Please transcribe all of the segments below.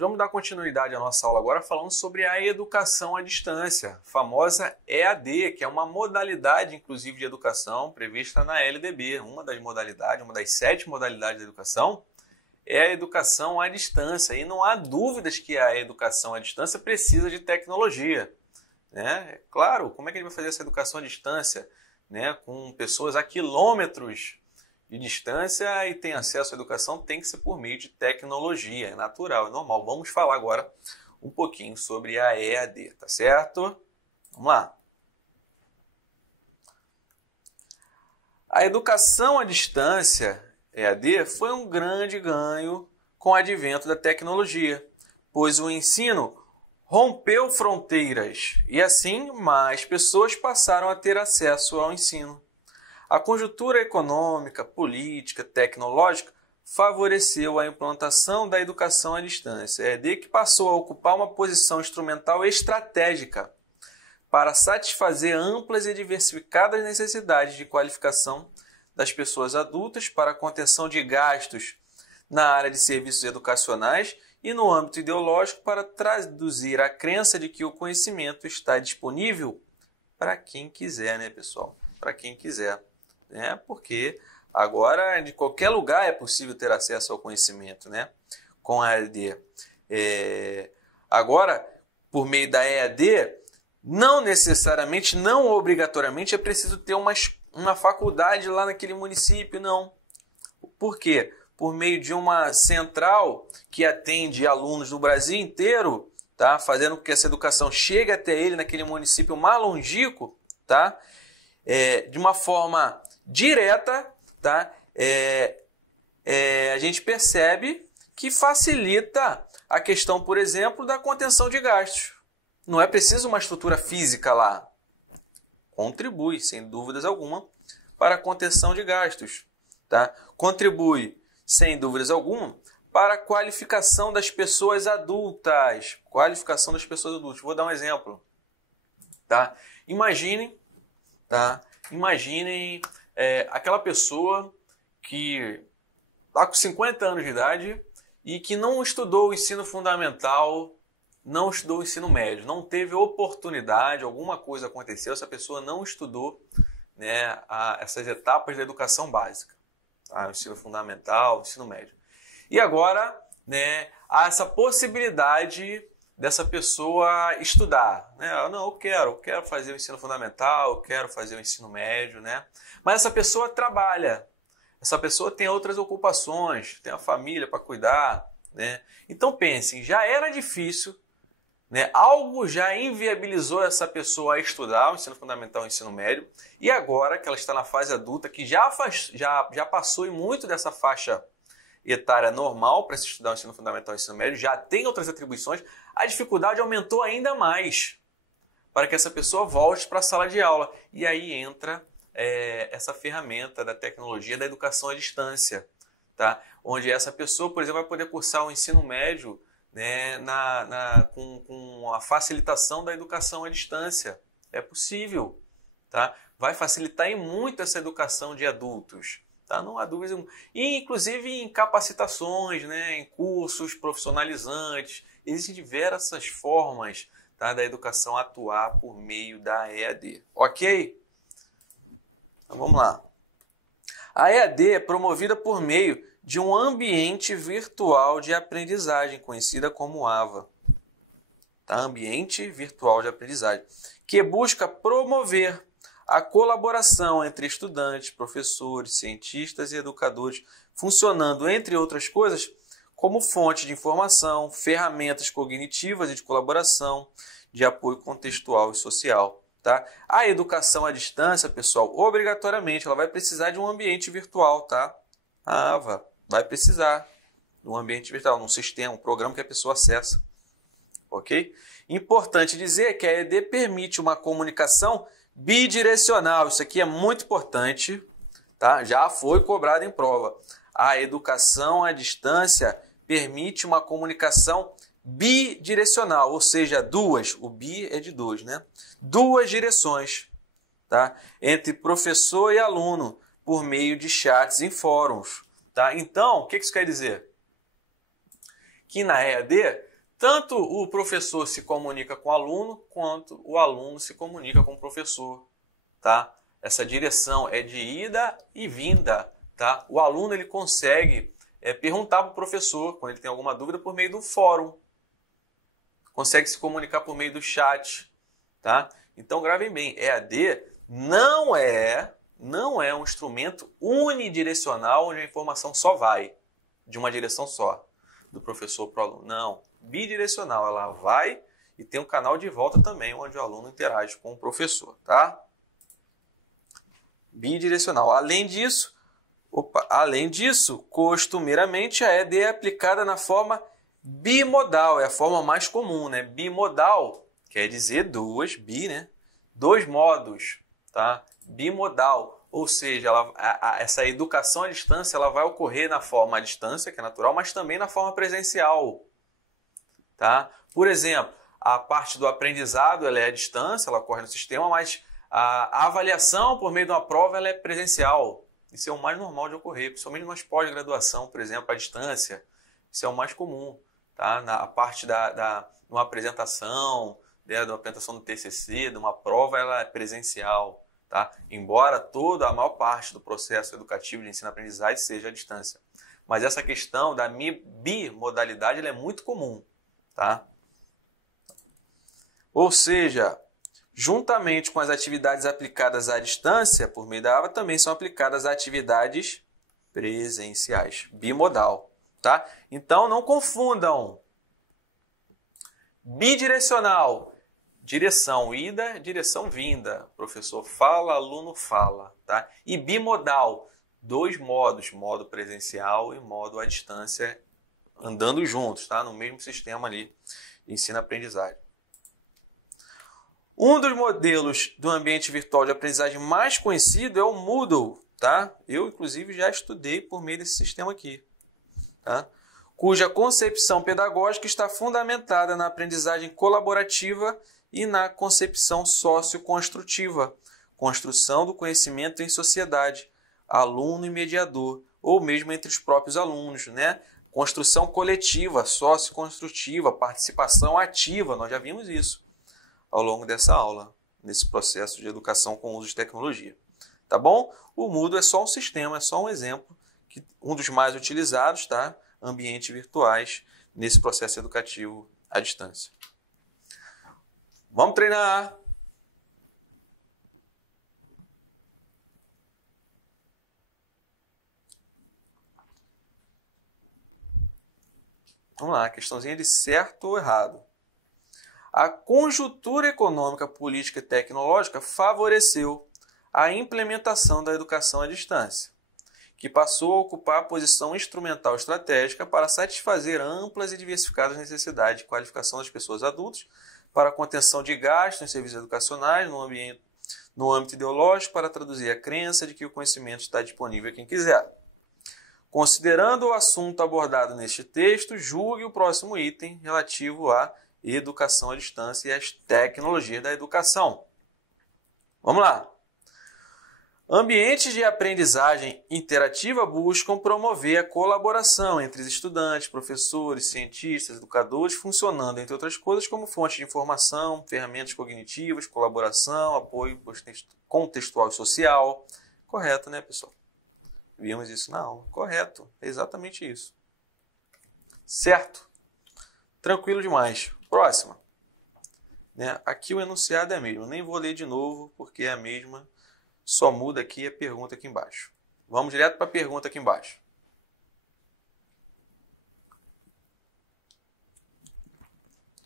vamos dar continuidade à nossa aula agora falando sobre a educação à distância, a famosa EAD, que é uma modalidade, inclusive, de educação prevista na LDB. Uma das modalidades, uma das 7 modalidades de educação é a educação à distância. E não há dúvidas que a educação à distância precisa de tecnologia, né? Claro, como é que a gente vai fazer essa educação à distância, né, com pessoas a quilômetros de distância e tem acesso à educação? Tem que ser por meio de tecnologia, é natural, é normal. Vamos falar agora um pouquinho sobre a EAD, tá certo? Vamos lá. A educação à distância, EAD, foi um grande ganho com o advento da tecnologia, pois o ensino rompeu fronteiras e assim mais pessoas passaram a ter acesso ao ensino. A conjuntura econômica, política, tecnológica favoreceu a implantação da educação à distância, EAD, que passou a ocupar uma posição instrumental estratégica para satisfazer amplas e diversificadas necessidades de qualificação das pessoas adultas para a contenção de gastos na área de serviços educacionais e no âmbito ideológico para traduzir a crença de que o conhecimento está disponível para quem quiser, né, pessoal? Para quem quiser. Porque agora de qualquer lugar é possível ter acesso ao conhecimento, né, com a EAD. Agora, por meio da EAD, não necessariamente, não obrigatoriamente é preciso ter uma faculdade lá naquele município, não. Por quê? Por meio de uma central que atende alunos do Brasil inteiro, tá, fazendo com que essa educação chegue até ele naquele município mais longínquo, tá, de uma forma direta, tá? A gente percebe que facilita a questão, por exemplo, da contenção de gastos. Não é preciso uma estrutura física lá. Contribui, sem dúvidas alguma, para a contenção de gastos, tá? Contribui, sem dúvidas alguma, para a qualificação das pessoas adultas. Qualificação das pessoas adultas. Vou dar um exemplo, tá? Imaginem aquela pessoa que está com 50 anos de idade e que não estudou o ensino fundamental, não estudou o ensino médio, não teve oportunidade, alguma coisa aconteceu, essa pessoa não estudou, né, essas etapas da educação básica, tá? O ensino fundamental, o ensino médio. E agora, né, há essa possibilidade dessa pessoa estudar, né? Não, eu quero fazer o ensino fundamental, eu quero fazer o ensino médio, né? Mas essa pessoa trabalha, essa pessoa tem outras ocupações, tem a família para cuidar, né? Então pensem, já era difícil, né? Algo já inviabilizou essa pessoa a estudar o ensino fundamental e o ensino médio, e agora que ela está na fase adulta, que já passou e muito dessa faixa etária normal para se estudar o ensino fundamental e o ensino médio, já tem outras atribuições, a dificuldade aumentou ainda mais para que essa pessoa volte para a sala de aula. E aí entra essa ferramenta da tecnologia da educação à distância, tá? Onde essa pessoa, por exemplo, vai poder cursar o ensino médio, né, com a facilitação da educação à distância. É possível, tá? Vai facilitar em muito essa educação de adultos. Tá? Não há dúvida. E, inclusive, em capacitações, né, em cursos profissionalizantes, existem diversas formas, tá, da educação atuar por meio da EAD. Ok? Então, vamos lá. A EAD é promovida por meio de um ambiente virtual de aprendizagem, conhecida como AVA. Tá? Ambiente virtual de aprendizagem, que busca promover a colaboração entre estudantes, professores, cientistas e educadores, funcionando, entre outras coisas, como fonte de informação, ferramentas cognitivas e de colaboração, de apoio contextual e social. Tá? A educação à distância, pessoal, obrigatoriamente, ela vai precisar de um ambiente virtual. Tá? A AVA vai precisar de um ambiente virtual, num sistema, um programa que a pessoa acessa. Ok? Importante dizer que a EAD permite uma comunicação bidirecional. Isso aqui é muito importante, tá? Já foi cobrado em prova. A educação à distância permite uma comunicação bidirecional, ou seja, duas, o bi é de dois, né? Duas direções, tá? Entre professor e aluno, por meio de chats em fóruns, tá? Então, o que isso quer dizer? Que na EAD Tanto o professor se comunica com o aluno, quanto o aluno se comunica com o professor, tá? Essa direção é de ida e vinda, tá? O aluno ele consegue perguntar para o professor, quando ele tem alguma dúvida, por meio do fórum. Consegue se comunicar por meio do chat, tá? Então gravem bem, EAD não é um instrumento unidirecional onde a informação só vai de uma direção só, do professor para o aluno. Não, bidirecional, ela vai e tem um canal de volta também, onde o aluno interage com o professor, tá? Bidirecional. Além disso, costumeiramente a EAD é aplicada na forma bimodal, é a forma mais comum, né? Bimodal quer dizer duas, né? Dois modos, tá? Bimodal, ou seja, essa educação à distância ela vai ocorrer na forma à distância, que é natural, mas também na forma presencial, tá? Por exemplo, a parte do aprendizado ela é à distância, ela ocorre no sistema, mas a avaliação por meio de uma prova ela é presencial. Isso é o mais normal de ocorrer, principalmente nas pós-graduação, por exemplo, à distância. Isso é o mais comum, tá? Na parte de uma apresentação, de uma apresentação do TCC, de uma prova, ela é presencial, tá? Embora a maior parte do processo educativo de ensino-aprendizagem seja à distância. Mas essa questão da bimodalidade ela é muito comum, tá? Ou seja, juntamente com as atividades aplicadas à distância, por meio da AVA, também são aplicadas atividades presenciais, bimodal, tá? Então, não confundam. Bidirecional, direção ida, direção vinda. Professor fala, aluno fala, tá? E bimodal, dois modos, modo presencial e modo à distância, andando juntos, tá? No mesmo sistema ali de ensino-aprendizagem. Um dos modelos do ambiente virtual de aprendizagem mais conhecido é o Moodle, tá? Eu, inclusive, já estudei por meio desse sistema aqui, tá? Cuja concepção pedagógica está fundamentada na aprendizagem colaborativa e na concepção socioconstrutiva, construção do conhecimento em sociedade, aluno e mediador, ou mesmo entre os próprios alunos, né? Construção coletiva, socioconstrutiva, participação ativa, nós já vimos isso ao longo dessa aula, nesse processo de educação com uso de tecnologia. Tá bom? O Moodle é só um sistema, é só um exemplo, um dos mais utilizados, tá? Ambientes virtuais nesse processo educativo à distância. Vamos treinar! Vamos lá, questãozinha de certo ou errado. A conjuntura econômica, política e tecnológica favoreceu a implementação da educação à distância, que passou a ocupar a posição instrumental estratégica para satisfazer amplas e diversificadas necessidades de qualificação das pessoas adultas, para a contenção de gastos em serviços educacionais no âmbito ideológico, para traduzir a crença de que o conhecimento está disponível a quem quiser. Considerando o assunto abordado neste texto, julgue o próximo item relativo à educação à distância e as tecnologias da educação. Vamos lá. Ambientes de aprendizagem interativa buscam promover a colaboração entre estudantes, professores, cientistas, educadores, funcionando, entre outras coisas, como fonte de informação, ferramentas cognitivas, colaboração, apoio contextual e social. Correto, né, pessoal? Vimos isso na aula. Correto, é exatamente isso. Certo? Tranquilo demais. Próxima. Né? Aqui o enunciado é mesmo. Nem vou ler de novo, porque é a mesma. Só muda aqui a pergunta aqui embaixo. Vamos direto para a pergunta aqui embaixo.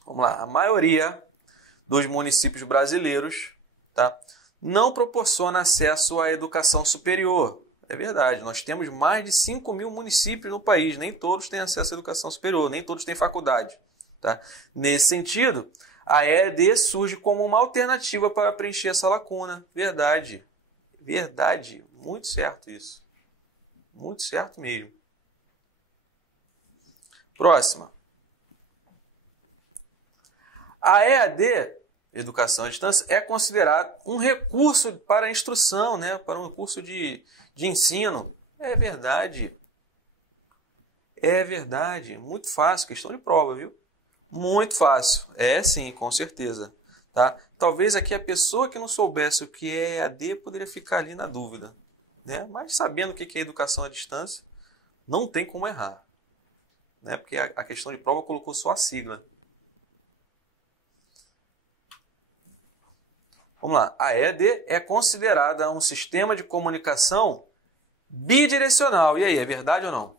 Vamos lá. A maioria dos municípios brasileiros, tá, não proporciona acesso à educação superior. É verdade. Nós temos mais de 5.000 municípios no país. Nem todos têm acesso à educação superior. Nem todos têm faculdade. Tá? Nesse sentido, a EAD surge como uma alternativa para preencher essa lacuna. Verdade. Verdade. Muito certo isso. Muito certo mesmo. Próxima. A EAD, Educação à Distância, é considerada um recurso para a instrução, né? Para um recurso de ensino. É verdade. É verdade. Muito fácil. Questão de prova, viu? Muito fácil. É sim, com certeza. Tá? Talvez aqui a pessoa que não soubesse o que é EAD poderia ficar ali na dúvida. Né? Mas sabendo o que é educação à distância, não tem como errar. Né? Porque a questão de prova colocou só a sigla. Vamos lá. A EAD é considerada um sistema de comunicação bidirecional. E aí, é verdade ou não?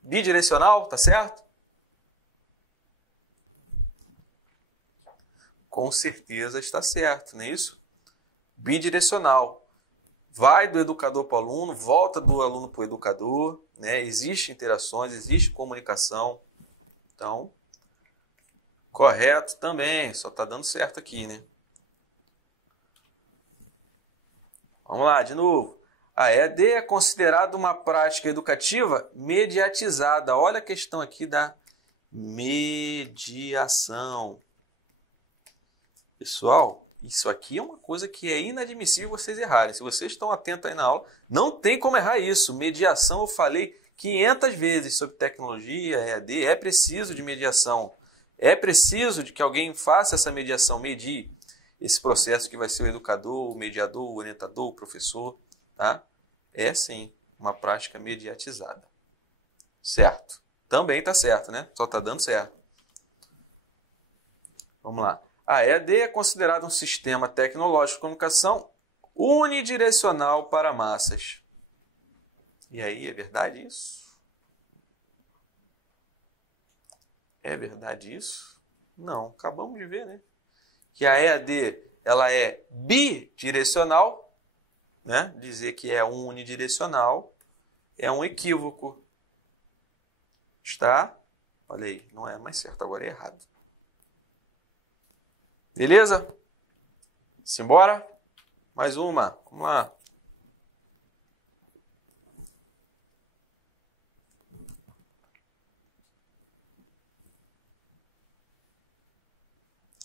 Bidirecional, tá certo? Com certeza está certo, não é isso? Bidirecional. Vai do educador para o aluno, volta do aluno para o educador, né? Existem interações, existe comunicação. Então, correto também, só está dando certo aqui, né? Vamos lá, de novo. A EAD é considerada uma prática educativa mediatizada. Olha a questão aqui da mediação. Pessoal, isso aqui é uma coisa que é inadmissível vocês errarem. Se vocês estão atentos aí na aula, não tem como errar isso. Mediação, eu falei 500 vezes sobre tecnologia, EAD, é preciso de mediação. É preciso de que alguém faça essa mediação, medir esse processo que vai ser o educador, o mediador, o orientador, o professor. Tá? É sim uma prática mediatizada. Certo. Também está certo, né? Só está dando certo. Vamos lá. A EAD é considerada um sistema tecnológico de comunicação unidirecional para massas. E aí, é verdade isso? É verdade isso? Não, acabamos de ver, né? Que a EAD ela é bidirecional, né? Dizer que é unidirecional é um equívoco. Está? Olha aí, não é mais certo, agora é errado. Beleza? Simbora? Mais uma. Vamos lá.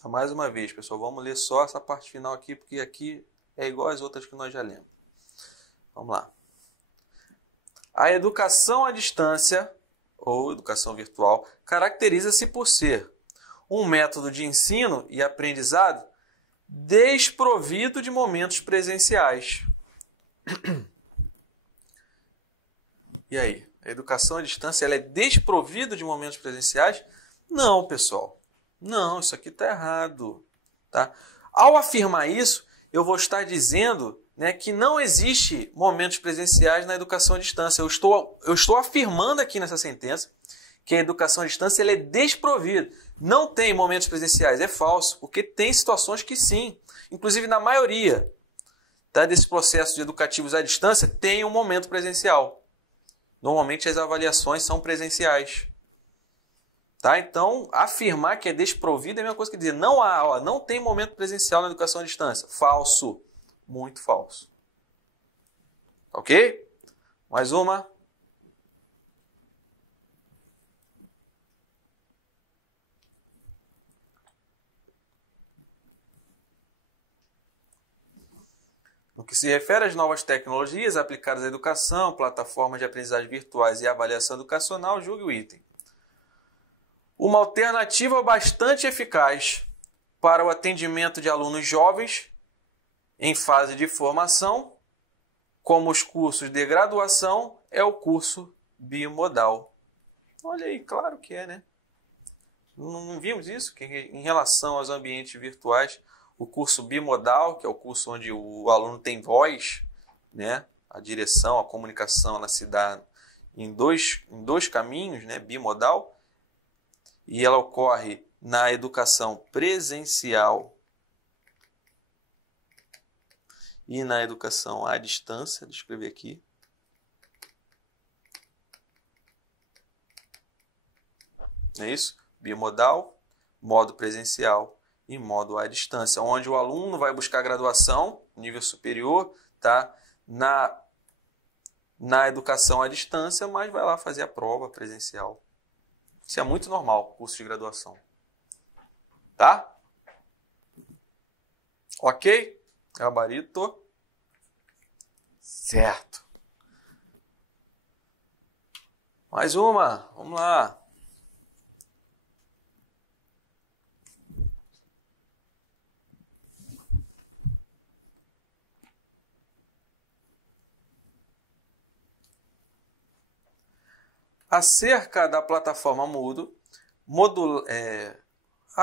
Mais uma vez, pessoal. Vamos ler só essa parte final aqui, porque aqui é igual às outras que nós já lemos. Vamos lá. A educação à distância, ou educação virtual, caracteriza-se por ser um método de ensino e aprendizado desprovido de momentos presenciais. E aí? A educação à distância ela é desprovida de momentos presenciais? Não, pessoal. Não, isso aqui está errado. Tá? Ao afirmar isso, eu vou estar dizendo, né, que não existe momentos presenciais na educação à distância. Eu estou afirmando aqui nessa sentença que a educação à distância ela é desprovida. Não tem momentos presenciais. É falso, porque tem situações que sim. Inclusive, na maioria, tá, desses processos educativos à distância, tem um momento presencial. Normalmente, as avaliações são presenciais. Tá? Então, afirmar que é desprovido é a mesma coisa que dizer não tem momento presencial na educação à distância. Falso. Muito falso. Ok? Mais uma. No que se refere às novas tecnologias aplicadas à educação, plataformas de aprendizagem virtuais e avaliação educacional, julgue o item. Uma alternativa bastante eficaz para o atendimento de alunos jovens em fase de formação, como os cursos de graduação, é o curso bimodal. Olha aí, claro que é, né? Não vimos isso? Que em relação aos ambientes virtuais, o curso bimodal, que é o curso onde o aluno tem voz, né? A direção, a comunicação, ela se dá em dois caminhos, né? Bimodal. E ela ocorre na educação presencial e na educação à distância. Deixa eu escrever aqui. É isso? Bimodal, modo presencial e modo à distância, onde o aluno vai buscar graduação, nível superior, tá? Na educação à distância, mas vai lá fazer a prova presencial. Isso é muito normal, curso de graduação. Tá? Ok? Gabarito. Certo. Mais uma. Vamos lá. acerca da plataforma Moodle,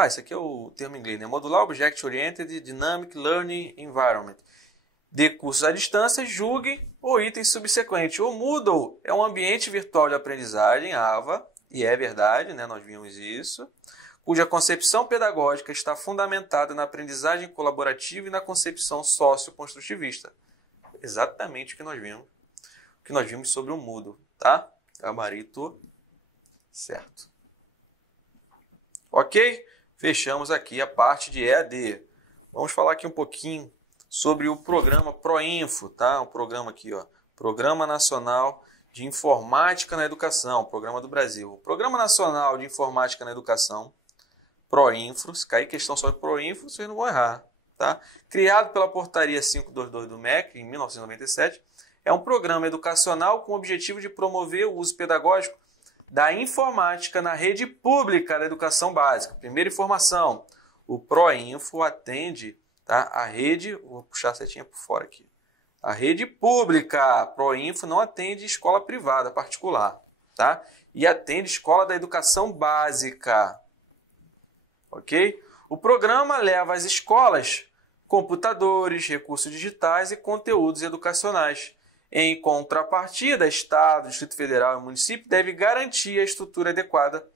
esse aqui é o termo em inglês, né? Modular Object Oriented Dynamic Learning Environment. De cursos à distância, julgue o item subsequente. O Moodle é um ambiente virtual de aprendizagem, AVA, e é verdade, né? Nós vimos isso, cuja concepção pedagógica está fundamentada na aprendizagem colaborativa e na concepção socioconstrutivista. Exatamente o que nós vimos sobre o Moodle, tá? Gabarito certo. Ok? Fechamos aqui a parte de EAD. Vamos falar aqui um pouquinho sobre o programa Proinfo, tá? O programa aqui, ó, Programa Nacional de Informática na Educação, Programa do Brasil. O Programa Nacional de Informática na Educação, Proinfo, se cair questão sobre Proinfo, vocês não vão errar, tá? Criado pela Portaria 522 do MEC, em 1997, é um programa educacional com o objetivo de promover o uso pedagógico da informática na rede pública da educação básica. Primeira informação, o Proinfo atende, tá, a rede, vou puxar a setinha por fora aqui, a rede pública. Proinfo não atende escola privada, particular, tá? E atende escola da educação básica, ok? O programa leva às escolas computadores, recursos digitais e conteúdos educacionais. Em contrapartida, Estado, Distrito Federal e município devem garantir a estrutura adequada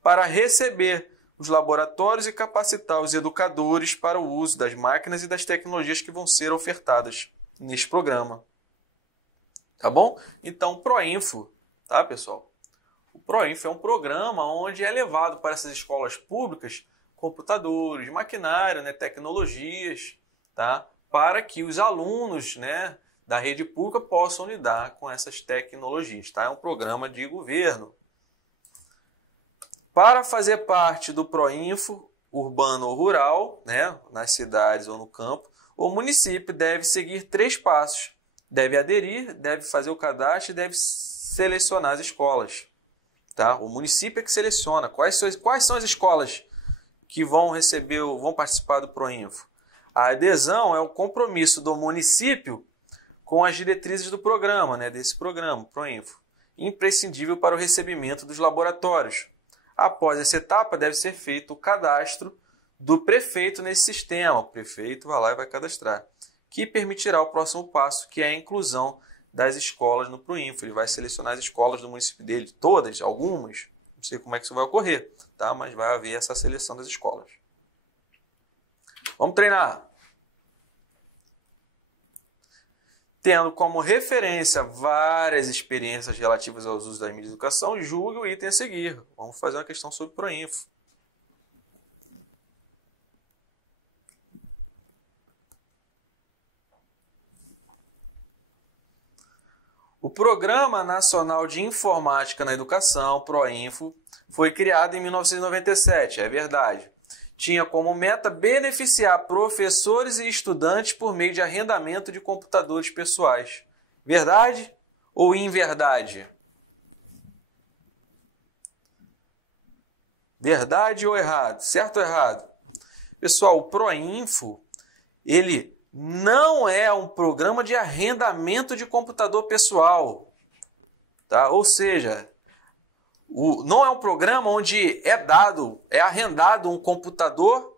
para receber os laboratórios e capacitar os educadores para o uso das máquinas e das tecnologias que vão ser ofertadas neste programa. Tá bom? Então, o Proinfo, tá, pessoal? O Proinfo é um programa onde é levado para essas escolas públicas computadores, maquinário, né, tecnologias, tá? Para que os alunos, né, da rede pública possam lidar com essas tecnologias, tá? É um programa de governo. Para fazer parte do Proinfo, urbano ou rural, né, nas cidades ou no campo, o município deve seguir 3 passos. Deve aderir, deve fazer o cadastro e deve selecionar as escolas. Tá? O município é que seleciona quais são as escolas que vão participar do Proinfo. A adesão é o compromisso do município com as diretrizes do programa, né, desse programa, Proinfo, imprescindível para o recebimento dos laboratórios. Após essa etapa, deve ser feito o cadastro do prefeito nesse sistema. O prefeito vai lá e vai cadastrar, que permitirá o próximo passo, que é a inclusão das escolas no Proinfo. Ele vai selecionar as escolas do município dele, todas, algumas, não sei como é que isso vai ocorrer, tá? Mas vai haver essa seleção das escolas. Vamos treinar! Tendo como referência várias experiências relativas aos usos das mídias de educação, julgue o item a seguir. Vamos fazer uma questão sobre Proinfo. O Programa Nacional de Informática na Educação, Proinfo, foi criado em 1997, é verdade. Tinha como meta beneficiar professores e estudantes por meio de arrendamento de computadores pessoais. Verdade ou inverdade? Verdade ou errado? Certo ou errado? Pessoal, o Proinfo, ele não é um programa de arrendamento de computador pessoal, tá? Ou seja, não é um programa onde é arrendado um computador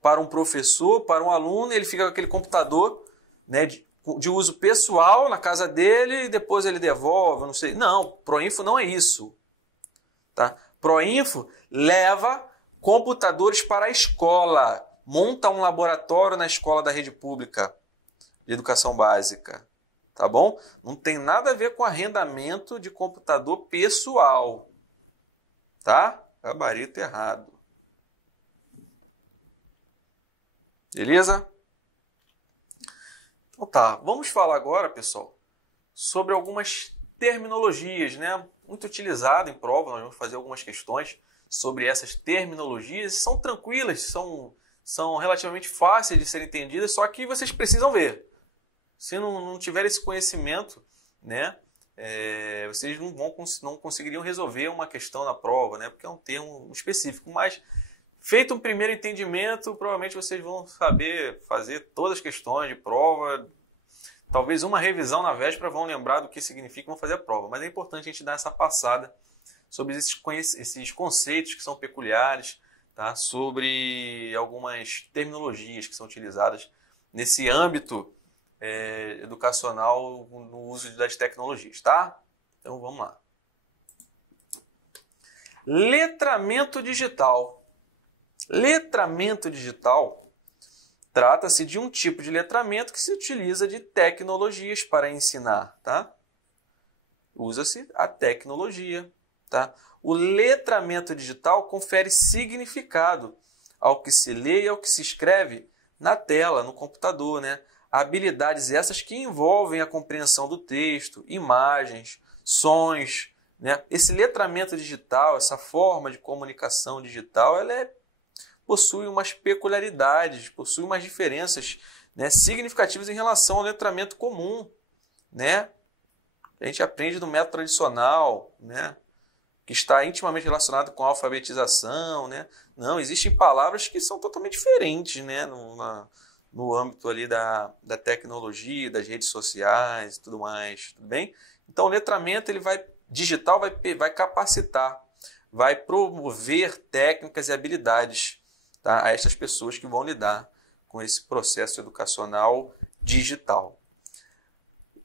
para um professor, para um aluno, e ele fica com aquele computador, né, de uso pessoal na casa dele e depois ele devolve, não sei. Não, Proinfo não é isso, tá? Proinfo leva computadores para a escola, monta um laboratório na escola da rede pública de educação básica, tá bom? Não tem nada a ver com arrendamento de computador pessoal, tá? Gabarito errado. Beleza? Então tá, vamos falar agora, pessoal, sobre algumas terminologias, né? Muito utilizado em prova, nós vamos fazer algumas questões sobre essas terminologias. São tranquilas, são relativamente fáceis de serem entendidas, só que vocês precisam ver. Se não tiver esse conhecimento, né, vocês não conseguiriam resolver uma questão na prova, né, porque é um termo específico. Mas, feito um primeiro entendimento, provavelmente vocês vão saber fazer todas as questões de prova. Talvez uma revisão na véspera vão lembrar do que significa e vão fazer a prova. Mas é importante a gente dar essa passada sobre esses conceitos que são peculiares, tá? Sobre algumas terminologias que são utilizadas nesse âmbito educacional no uso das tecnologias, tá? Então vamos lá. Letramento digital. Letramento digital trata-se de um tipo de letramento que se utiliza de tecnologias para ensinar, tá? Usa-se a tecnologia, tá? O letramento digital confere significado ao que se lê e ao que se escreve na tela, no computador, né? Habilidades essas que envolvem a compreensão do texto, imagens, sons, né? Esse letramento digital, essa forma de comunicação digital, possui umas peculiaridades, possui umas diferenças, né, significativas em relação ao letramento comum, né? A gente aprende do método tradicional, né, que está intimamente relacionado com a alfabetização, né? Não, existem palavras que são totalmente diferentes, né, no âmbito ali da tecnologia, das redes sociais e tudo mais, tudo bem? Então o letramento digital vai capacitar, vai promover técnicas e habilidades, tá, a essas pessoas que vão lidar com esse processo educacional digital.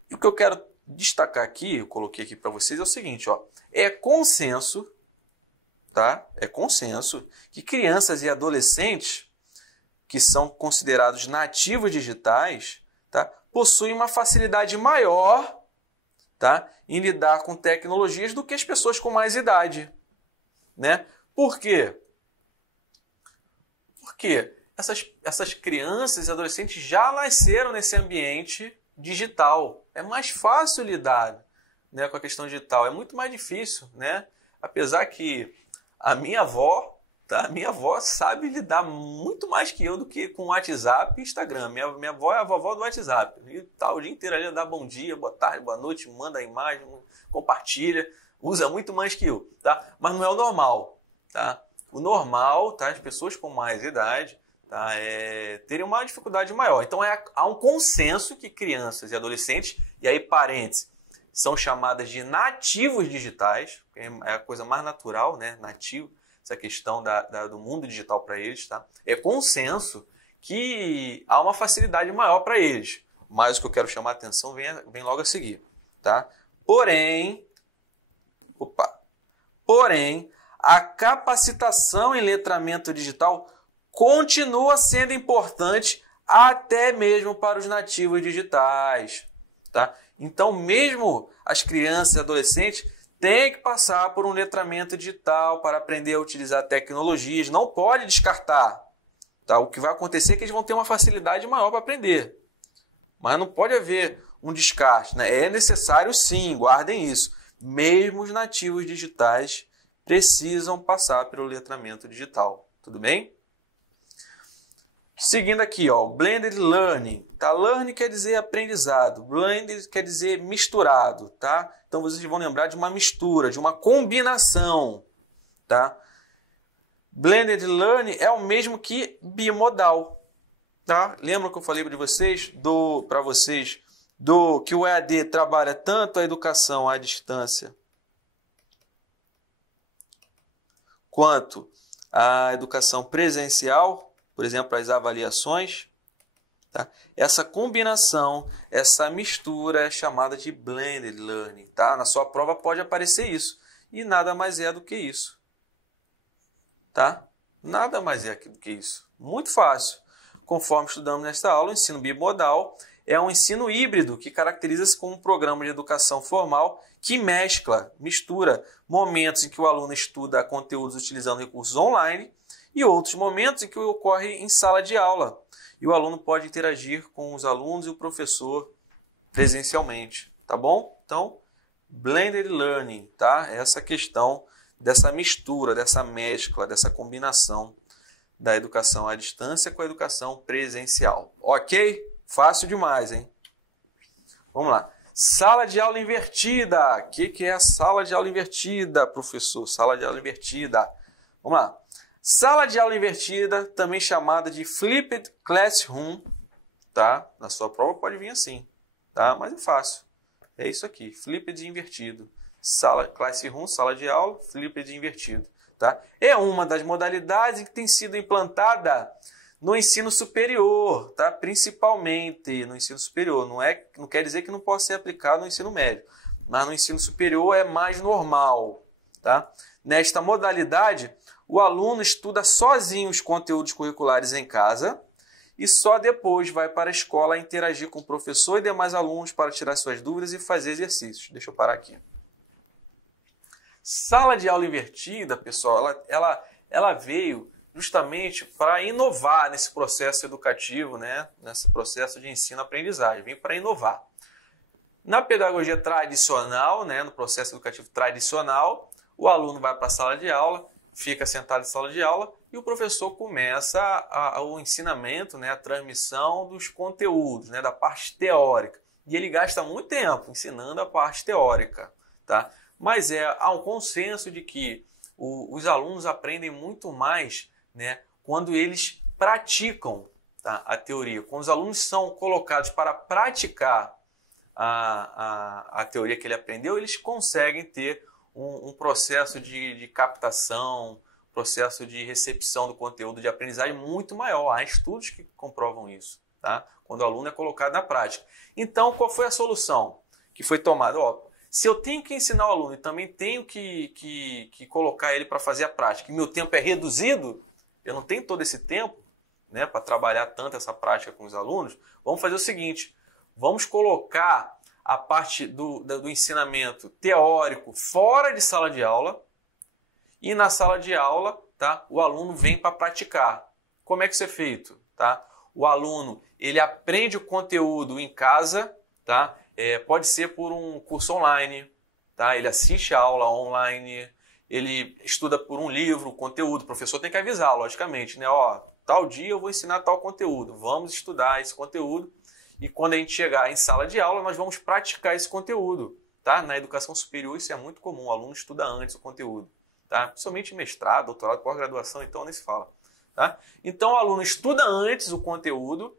E o que eu quero destacar aqui, eu coloquei aqui para vocês, é o seguinte, ó, é consenso, tá? É consenso que crianças e adolescentes que são considerados nativos digitais, tá, possuem uma facilidade maior, tá, em lidar com tecnologias do que as pessoas com mais idade, né? Por quê? Porque essas crianças e adolescentes já nasceram nesse ambiente digital. É mais fácil lidar, né, com a questão digital. É muito mais difícil, né? Apesar que a minha avó, tá? Minha avó sabe lidar muito mais que eu do que com WhatsApp e Instagram. Minha avó é a vovó do WhatsApp. E tá o dia inteiro ali, dá bom dia, boa tarde, boa noite, manda a imagem, compartilha, usa muito mais que eu, tá? Mas não é o normal, tá? O normal, tá? As pessoas com mais idade, tá, terem uma dificuldade maior. Então há um consenso que crianças e adolescentes, e aí parênteses, são chamadas de nativos digitais, é a coisa mais natural, né? Nativo, essa questão do mundo digital para eles, tá? É consenso que há uma facilidade maior para eles. Mas o que eu quero chamar a atenção vem logo a seguir, tá? Porém, a capacitação em letramento digital continua sendo importante até mesmo para os nativos digitais, tá? Então, mesmo as crianças e adolescentes têm que passar por um letramento digital para aprender a utilizar tecnologias. Não pode descartar, tá? O que vai acontecer é que eles vão ter uma facilidade maior para aprender. Mas não pode haver um descarte, né? É necessário sim, guardem isso. Mesmo os nativos digitais precisam passar pelo letramento digital. Tudo bem? Seguindo aqui, ó, blended learning. Tá? Learning quer dizer aprendizado. Blended quer dizer misturado. Tá? Então vocês vão lembrar de uma mistura, de uma combinação. Tá? Blended learning é o mesmo que bimodal. Tá? Lembra que eu falei para vocês que o EAD trabalha tanto a educação à distância quanto a educação presencial, por exemplo, as avaliações, tá? Essa combinação, essa mistura é chamada de blended learning, tá? Na sua prova pode aparecer isso, e nada mais é do que isso, tá? Nada mais é do que isso. Muito fácil. Conforme estudamos nesta aula, o ensino bimodal é um ensino híbrido que caracteriza-se como um programa de educação formal que mistura momentos em que o aluno estuda conteúdos utilizando recursos online e outros momentos em que ocorre em sala de aula. E o aluno pode interagir com os alunos e o professor presencialmente, tá bom? Então, blended learning, tá? Essa questão dessa mistura, dessa mescla, dessa combinação da educação à distância com a educação presencial. Ok? Fácil demais, hein? Vamos lá. Sala de aula invertida. O que é a sala de aula invertida, professor? Sala de aula invertida. Vamos lá. Sala de aula invertida, também chamada de flipped classroom, tá? Na sua prova pode vir assim, tá? Mas é fácil. É isso aqui, flipped invertido, Classroom, sala de aula, flipped invertido. Tá? É uma das modalidades que tem sido implantada no ensino superior, tá? Principalmente no ensino superior. Não quer dizer que não possa ser aplicado no ensino médio, mas no ensino superior é mais normal. Tá? Nesta modalidade, o aluno estuda sozinho os conteúdos curriculares em casa e só depois vai para a escola interagir com o professor e demais alunos para tirar suas dúvidas e fazer exercícios. Deixa eu parar aqui. Sala de aula invertida, pessoal, ela veio justamente para inovar nesse processo educativo, né? Nesse processo de ensino-aprendizagem, vem para inovar. Na pedagogia tradicional, né? No processo educativo tradicional, o aluno vai para a sala de aula, fica sentado em sala de aula e o professor começa o ensinamento, né? A transmissão dos conteúdos, né? Da parte teórica. E ele gasta muito tempo ensinando a parte teórica, tá? Mas há um consenso de que os alunos aprendem muito mais, né, quando eles praticam, tá, a teoria. Quando os alunos são colocados para praticar a teoria que ele aprendeu, eles conseguem ter um processo de captação, processo de recepção do conteúdo de aprendizagem muito maior. Há estudos que comprovam isso, tá? Quando o aluno é colocado na prática. Então, qual foi a solução que foi tomada? Se eu tenho que ensinar o aluno e também tenho que colocar ele para fazer a prática, e meu tempo é reduzido, eu não tenho todo esse tempo, né, para trabalhar tanto essa prática com os alunos, vamos fazer o seguinte, vamos colocar a parte do ensinamento teórico fora de sala de aula e na sala de aula, tá, o aluno vem para praticar. Como é que isso é feito? Tá? O aluno ele aprende o conteúdo em casa, tá? Pode ser por um curso online, tá? Ele assiste a aula online, ele estuda por um livro, o conteúdo. O professor tem que avisar, logicamente, né? Tal dia eu vou ensinar tal conteúdo, vamos estudar esse conteúdo e quando a gente chegar em sala de aula, nós vamos praticar esse conteúdo. Tá? Na educação superior isso é muito comum, o aluno estuda antes o conteúdo. Tá? Principalmente mestrado, doutorado, pós-graduação, então nem se fala. Tá? Então o aluno estuda antes o conteúdo,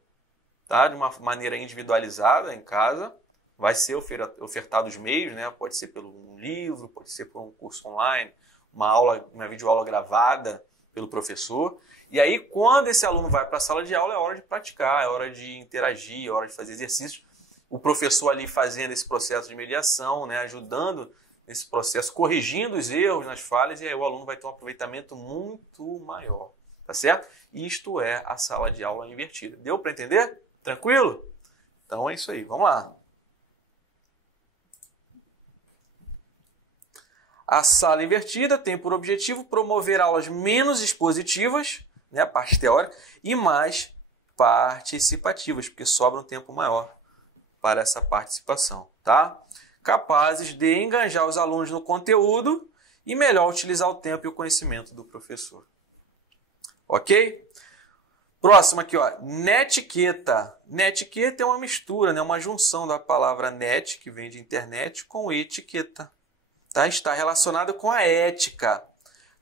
tá? De uma maneira individualizada em casa, vai ser ofertado os meios, né? Pode ser pelo um livro, pode ser por um curso online, uma videoaula gravada pelo professor. E aí, quando esse aluno vai para a sala de aula, é hora de praticar, é hora de interagir, é hora de fazer exercícios. O professor ali fazendo esse processo de mediação, né? Ajudando nesse processo, corrigindo os erros nas falhas, e aí o aluno vai ter um aproveitamento muito maior. Tá certo? Isto é a sala de aula invertida. Deu para entender? Tranquilo? Então é isso aí. Vamos lá. A sala invertida tem por objetivo promover aulas menos expositivas, né, a parte teórica, e mais participativas, porque sobra um tempo maior para essa participação, tá? Capazes de engajar os alunos no conteúdo e melhor utilizar o tempo e o conhecimento do professor. Ok? Próximo aqui, ó, netiqueta. Netiqueta é uma mistura, né, uma junção da palavra net, que vem de internet, com etiqueta. Tá? Está relacionado com a ética,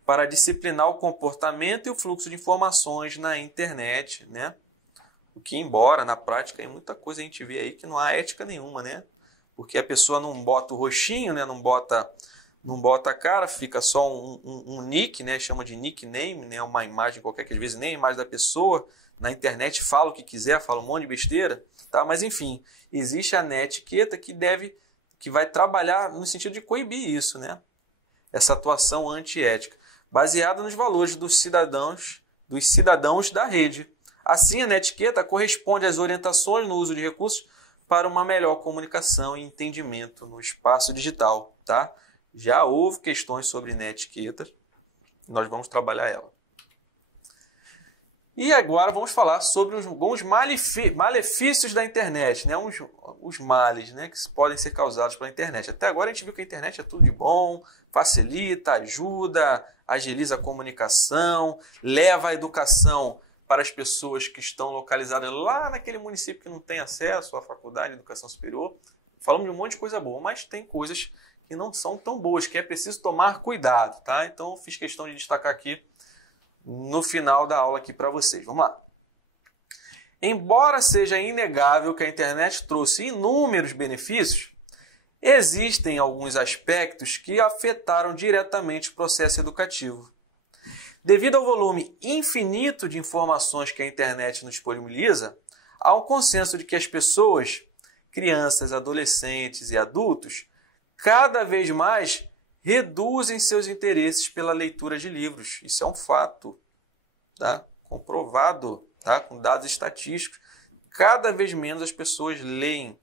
para disciplinar o comportamento e o fluxo de informações na internet, né? O que, embora na prática, em muita coisa a gente vê aí que não há ética nenhuma, né? Porque a pessoa não bota o roxinho, né? Não bota a cara, fica só um nick, né? Chama de nickname, né? Uma imagem qualquer, que às vezes nem a imagem da pessoa. Na internet fala o que quiser, fala um monte de besteira, tá? Mas enfim, existe a netiqueta que vai trabalhar no sentido de coibir isso, né? Essa atuação antiética, baseada nos valores dos cidadãos da rede. Assim, a netiqueta corresponde às orientações no uso de recursos para uma melhor comunicação e entendimento no espaço digital, tá? Já houve questões sobre netiqueta, nós vamos trabalhar ela. E agora vamos falar sobre alguns malefícios da internet, né? Os males, né, que podem ser causados pela internet. Até agora a gente viu que a internet é tudo de bom, facilita, ajuda, agiliza a comunicação, leva a educação para as pessoas que estão localizadas lá naquele município que não tem acesso à faculdade de educação superior. Falamos de um monte de coisa boa, mas tem coisas que não são tão boas, que é preciso tomar cuidado, tá? Então eu fiz questão de destacar aqui no final da aula aqui para vocês. Vamos lá. Embora seja inegável que a internet trouxe inúmeros benefícios, existem alguns aspectos que afetaram diretamente o processo educativo. Devido ao volume infinito de informações que a internet nos disponibiliza, há um consenso de que as pessoas, crianças, adolescentes e adultos, cada vez mais reduzem seus interesses pela leitura de livros. Isso é um fato, tá? Comprovado, tá? Com dados estatísticos. Cada vez menos as pessoas leem,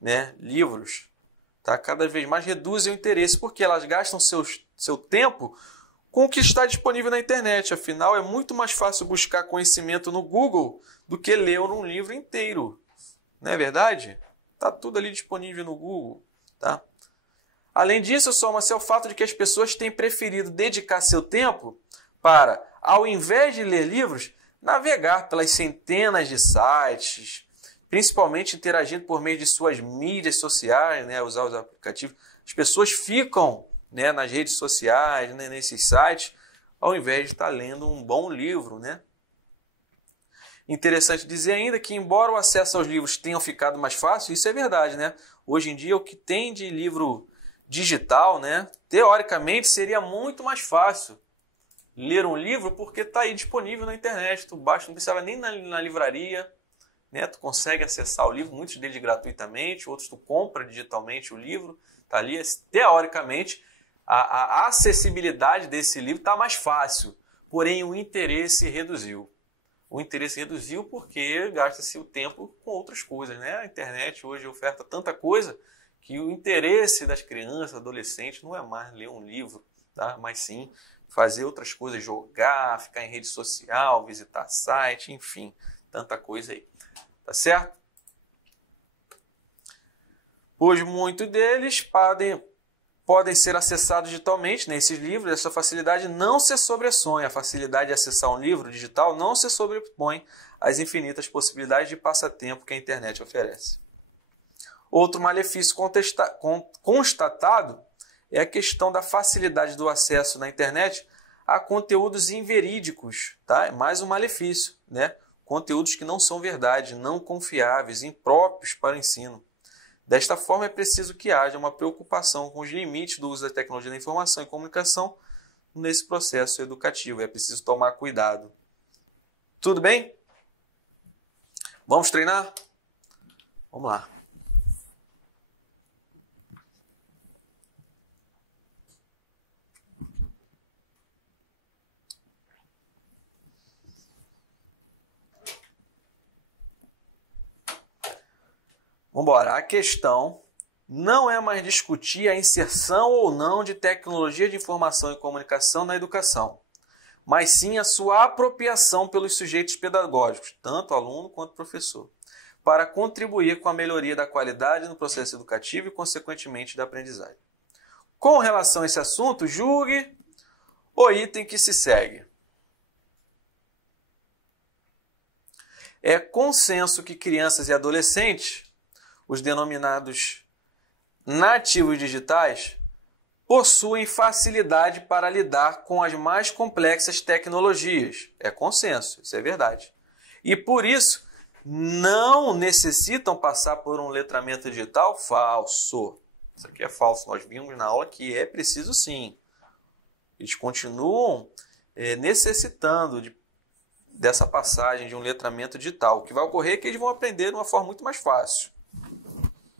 né, livros. Tá? Cada vez mais reduzem o interesse, porque elas gastam seu tempo com o que está disponível na internet. Afinal, é muito mais fácil buscar conhecimento no Google do que ler um livro inteiro. Não é verdade? Está tudo ali disponível no Google. Tá? Além disso, soma-se ao fato de que as pessoas têm preferido dedicar seu tempo para, ao invés de ler livros, navegar pelas centenas de sites, principalmente interagindo por meio de suas mídias sociais, né, usar os aplicativos. As pessoas ficam, né, nas redes sociais, né, nesses sites, ao invés de estar lendo um bom livro. Né? Interessante dizer ainda que, embora o acesso aos livros tenha ficado mais fácil, isso é verdade. Né? Hoje em dia, o que tem de livro digital, né, teoricamente, seria muito mais fácil ler um livro porque está aí disponível na internet. Tu baixa, não precisava nem na livraria, né? Tu consegue acessar o livro, muitos deles gratuitamente, outros tu compra digitalmente o livro, está ali. Teoricamente, a acessibilidade desse livro está mais fácil, porém o interesse reduziu. O interesse reduziu porque gasta-se o tempo com outras coisas. Né? A internet hoje oferta tanta coisa que o interesse das crianças, adolescentes, não é mais ler um livro, tá? Mas sim fazer outras coisas, jogar, ficar em rede social, visitar site, enfim, tanta coisa aí. Tá certo? Pois muitos deles podem ser acessados digitalmente, né? Esses livros, essa facilidade não se sobressõe. A facilidade de acessar um livro digital não se sobrepõe às infinitas possibilidades de passatempo que a internet oferece. Outro malefício constatado é a questão da facilidade do acesso na internet a conteúdos inverídicos. Tá? É mais um malefício, né? Conteúdos que não são verdade, não confiáveis, impróprios para o ensino. Desta forma, é preciso que haja uma preocupação com os limites do uso da tecnologia da informação e comunicação nesse processo educativo. É preciso tomar cuidado. Tudo bem? Vamos treinar? Vamos lá. Vamos embora. A questão não é mais discutir a inserção ou não de tecnologia de informação e comunicação na educação, mas sim a sua apropriação pelos sujeitos pedagógicos, tanto aluno quanto professor, para contribuir com a melhoria da qualidade no processo educativo e, consequentemente, da aprendizagem. Com relação a esse assunto, julgue o item que se segue. É consenso que crianças e adolescentes, os denominados nativos digitais, possuem facilidade para lidar com as mais complexas tecnologias. É consenso, isso é verdade. E por isso, não necessitam passar por um letramento digital falso. Isso aqui é falso. Nós vimos na aula que é preciso sim. Eles continuam necessitando dessa passagem de um letramento digital. O que vai ocorrer é que eles vão aprender de uma forma muito mais fácil.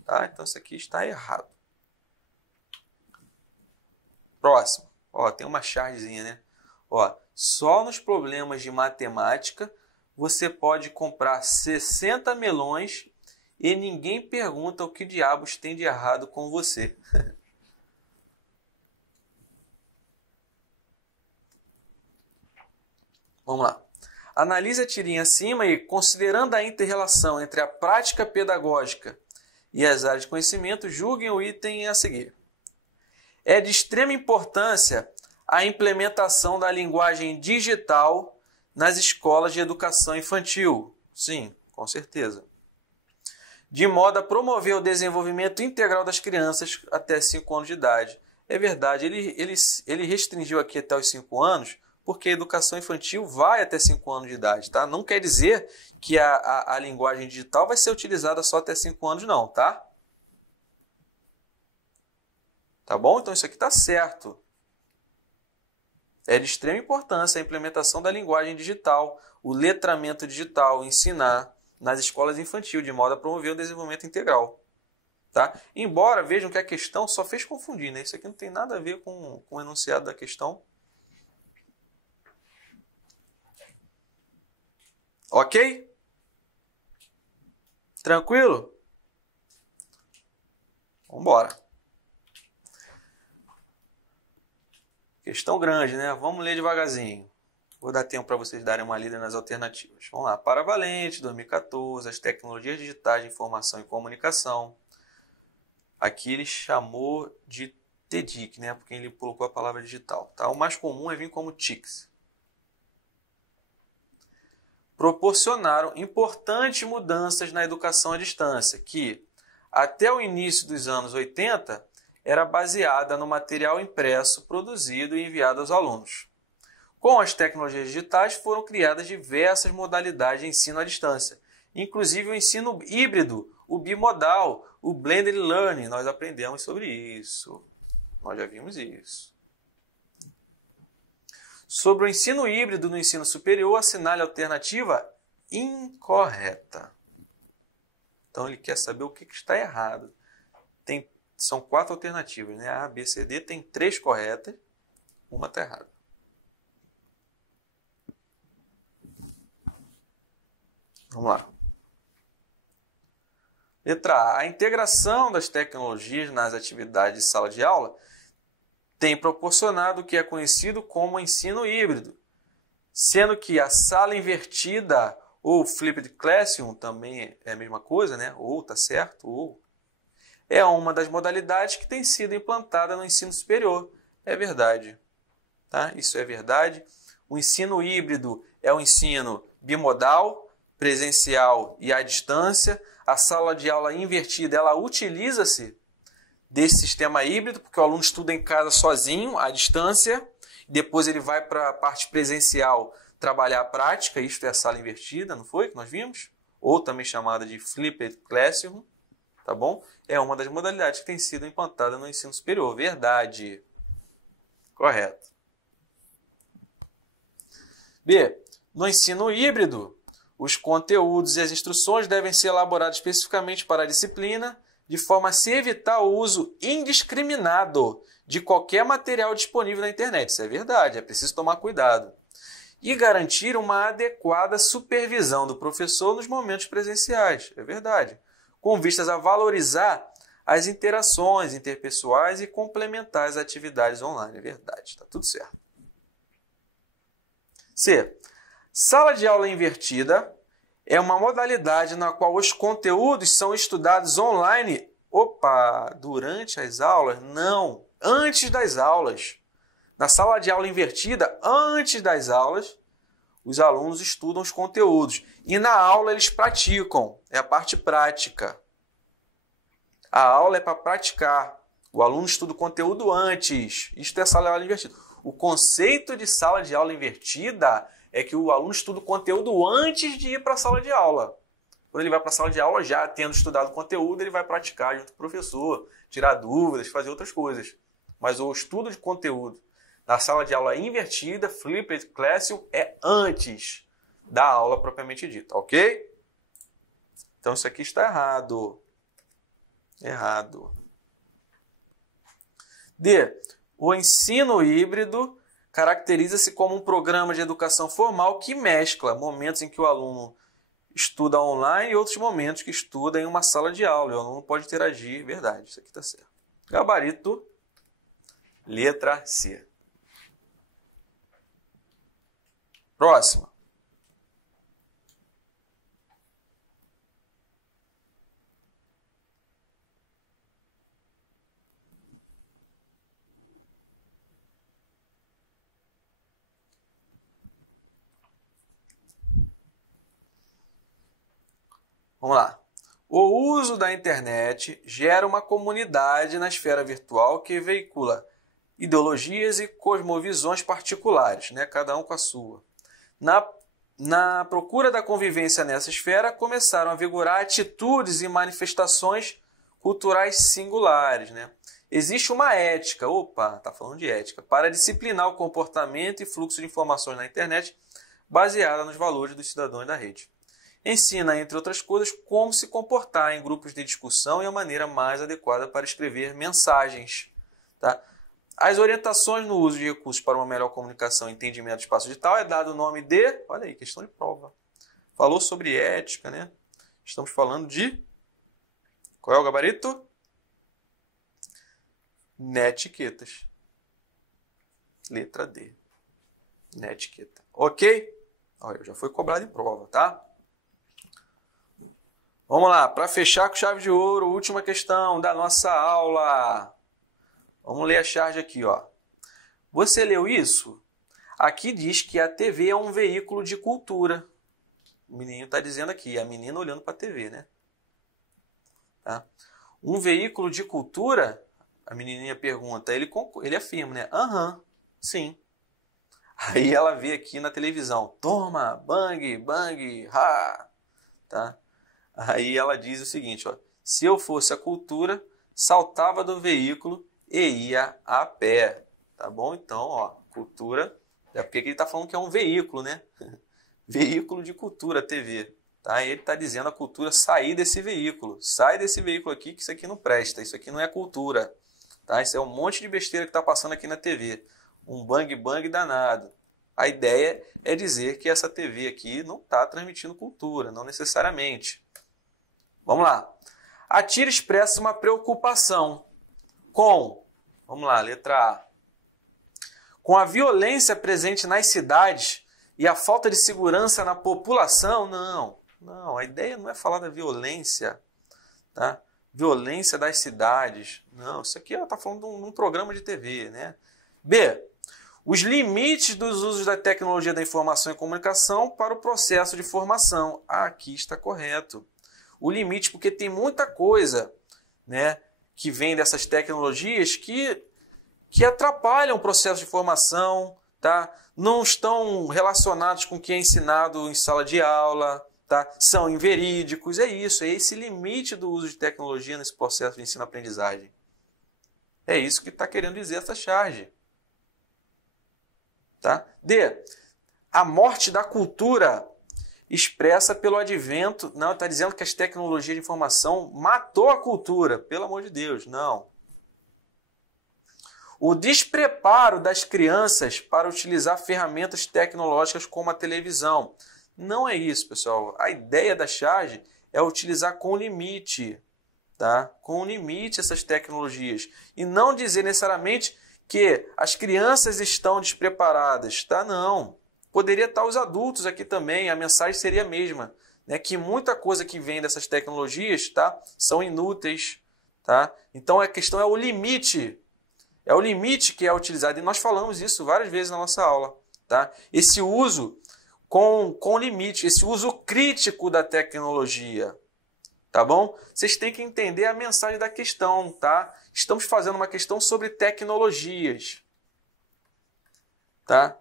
Tá? Então, isso aqui está errado. Próximo. Ó, tem uma chargezinha, né? Ó, só nos problemas de matemática você pode comprar 60 melões e ninguém pergunta o que diabos tem de errado com você. Vamos lá. Analise a tirinha acima e, considerando a inter-relação entre a prática pedagógica e as áreas de conhecimento, julguem o item a seguir. É de extrema importância a implementação da linguagem digital nas escolas de educação infantil. Sim, com certeza. De modo a promover o desenvolvimento integral das crianças até 5 anos de idade. É verdade, ele restringiu aqui até os 5 anos, porque a educação infantil vai até 5 anos de idade, tá? Não quer dizer que a linguagem digital vai ser utilizada só até 5 anos, não, tá? Tá bom? Então isso aqui está certo. É de extrema importância a implementação da linguagem digital, o letramento digital, ensinar nas escolas infantis, de modo a promover o desenvolvimento integral. Tá? Embora vejam que a questão só fez confundir, né? Isso aqui não tem nada a ver com o enunciado da questão. Ok? Tranquilo? Vamos embora. Questão grande, né? Vamos ler devagarzinho. Vou dar tempo para vocês darem uma lida nas alternativas. Vamos lá. Paravalente, 2014, as tecnologias digitais de informação e comunicação. Aqui ele chamou de TDIC, né? Porque ele colocou a palavra digital. Tá? O mais comum é vir como TICs. Proporcionaram importantes mudanças na educação à distância, que, até o início dos anos 80, era baseada no material impresso, produzido e enviado aos alunos. Com as tecnologias digitais foram criadas diversas modalidades de ensino à distância, inclusive o ensino híbrido, o bimodal, o blended learning. Nós aprendemos sobre isso. Nós já vimos isso. Sobre o ensino híbrido no ensino superior, assinale a alternativa incorreta. Então ele quer saber o que está errado. São 4 alternativas, né? A, B, C, D, tem 3 corretas, uma está errada. Vamos lá. Letra A. A integração das tecnologias nas atividades de sala de aula tem proporcionado o que é conhecido como ensino híbrido, sendo que a sala invertida ou flipped classroom também é a mesma coisa, né? Ou tá certo, ou é uma das modalidades que tem sido implantada no ensino superior. É verdade, tá? Isso é verdade. O ensino híbrido é o ensino bimodal, presencial e à distância. A sala de aula invertida, ela utiliza-se desse sistema híbrido, porque o aluno estuda em casa sozinho, à distância, depois ele vai para a parte presencial trabalhar a prática, isto é a sala invertida, não foi que nós vimos? Ou também chamada de flipped classroom, tá bom? É uma das modalidades que tem sido implantada no ensino superior. Verdade. Correto. B. No ensino híbrido, os conteúdos e as instruções devem ser elaborados especificamente para a disciplina, de forma a se evitar o uso indiscriminado de qualquer material disponível na internet. Isso é verdade, é preciso tomar cuidado. E garantir uma adequada supervisão do professor nos momentos presenciais. É verdade. Com vistas a valorizar as interações interpessoais e complementar as atividades online. É verdade, está tudo certo. C. Sala de aula invertida é uma modalidade na qual os conteúdos são estudados online. Opa, durante as aulas? Não, antes das aulas. Na sala de aula invertida, antes das aulas, os alunos estudam os conteúdos. E na aula eles praticam, é a parte prática. A aula é para praticar. O aluno estuda o conteúdo antes. Isto é sala de aula invertida. O conceito de sala de aula invertida é que o aluno estuda o conteúdo antes de ir para a sala de aula. Quando ele vai para a sala de aula, já tendo estudado o conteúdo, ele vai praticar junto com o professor, tirar dúvidas, fazer outras coisas. Mas o estudo de conteúdo na sala de aula invertida, flipped classroom, é antes da aula propriamente dita, ok? Então isso aqui está errado. Errado. D. O ensino híbrido caracteriza-se como um programa de educação formal que mescla momentos em que o aluno estuda online e outros momentos que estuda em uma sala de aula. O aluno pode interagir, verdade, isso aqui está certo. Gabarito, letra C. Próxima. Vamos lá. O uso da internet gera uma comunidade na esfera virtual que veicula ideologias e cosmovisões particulares, né? Cada um com a sua. Na procura da convivência nessa esfera, começaram a vigorar atitudes e manifestações culturais singulares, né? Existe uma ética, está falando de ética, para disciplinar o comportamento e fluxo de informações na internet baseada nos valores dos cidadãos da rede. Ensina, entre outras coisas, como se comportar em grupos de discussão e a maneira mais adequada para escrever mensagens. Tá? As orientações no uso de recursos para uma melhor comunicação e entendimento do espaço digital é dado o nome de, olha aí, questão de prova. Falou sobre ética, né? Estamos falando de, qual é o gabarito? Netiquetas. Letra D. Netiqueta. Ok? Olha, já foi cobrado em prova, tá? Vamos lá, para fechar com chave de ouro, última questão da nossa aula. Vamos ler a charge aqui, ó. Você leu isso? Aqui diz que a TV é um veículo de cultura. O menino está dizendo aqui, a menina olhando para a TV, né? Tá? Um veículo de cultura? A menininha pergunta, ele afirma, né? Aham, sim. Aí ela vê aqui na televisão, toma, bang, bang, ha, tá? Aí ela diz o seguinte, ó, se eu fosse a cultura, saltava do veículo e ia a pé, tá bom? Então, ó, cultura, é porque ele está falando que é um veículo, né? Veículo de cultura, TV, tá? E ele está dizendo a cultura sair desse veículo, sai desse veículo aqui que isso aqui não presta, isso aqui não é cultura. Tá? Isso é um monte de besteira que está passando aqui na TV. Um bang bang danado. A ideia é dizer que essa TV aqui não está transmitindo cultura, não necessariamente. Vamos lá. A tira expressa uma preocupação com, vamos lá, letra A. Com a violência presente nas cidades e a falta de segurança na população, não, a ideia não é falar da violência, tá? Violência das cidades. Não, isso aqui está falando de um programa de TV, né? B. Os limites dos usos da tecnologia da informação e comunicação para o processo de formação. Aqui está correto. O limite, porque tem muita coisa, né, que vem dessas tecnologias que atrapalham o processo de formação, tá? Não estão relacionados com o que é ensinado em sala de aula, tá? São inverídicos, é isso, é esse limite do uso de tecnologia nesse processo de ensino-aprendizagem. É isso que está querendo dizer essa charge. Tá? D. A morte da cultura expressa pelo advento... Não, está dizendo que as tecnologias de informação matou a cultura. Pelo amor de Deus, não. O despreparo das crianças para utilizar ferramentas tecnológicas como a televisão. Não é isso, pessoal. A ideia da charge é utilizar com limite, tá? Com limite essas tecnologias. E não dizer necessariamente que as crianças estão despreparadas, tá? Não. Poderia estar os adultos aqui também, a mensagem seria a mesma, né? Que muita coisa que vem dessas tecnologias, tá? São inúteis, tá? Então a questão é o limite. É o limite que é utilizado. E nós falamos isso várias vezes na nossa aula, tá? Esse uso com limite, esse uso crítico da tecnologia, tá bom? Vocês têm que entender a mensagem da questão, tá? Estamos fazendo uma questão sobre tecnologias, tá?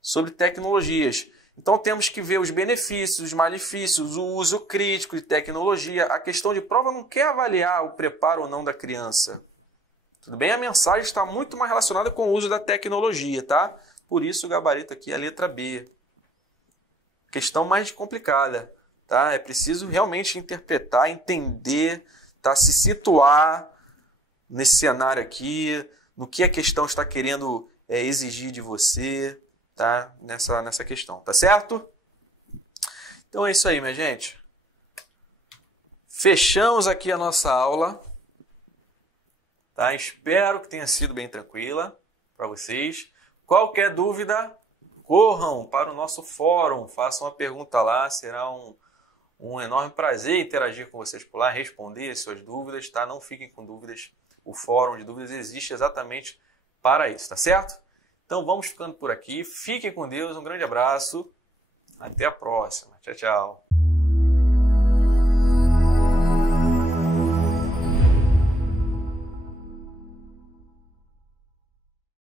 Sobre tecnologias. Então temos que ver os benefícios, os malefícios, o uso crítico de tecnologia. A questão de prova não quer avaliar o preparo ou não da criança. Tudo bem? A mensagem está muito mais relacionada com o uso da tecnologia, tá? Por isso o gabarito aqui é a letra B. Questão mais complicada, tá? É preciso realmente interpretar, entender, tá? Se situar nesse cenário aqui, no que a questão está querendo exigir de você, tá? Nessa questão, tá certo? Então é isso aí, minha gente. Fechamos aqui a nossa aula, tá? Espero que tenha sido bem tranquila para vocês. Qualquer dúvida, corram para o nosso fórum, façam uma pergunta lá, será um enorme prazer interagir com vocês por lá, responder as suas dúvidas, tá? Não fiquem com dúvidas, o fórum de dúvidas existe exatamente para isso, tá certo? Então vamos ficando por aqui, fiquem com Deus, um grande abraço, até a próxima, tchau, tchau.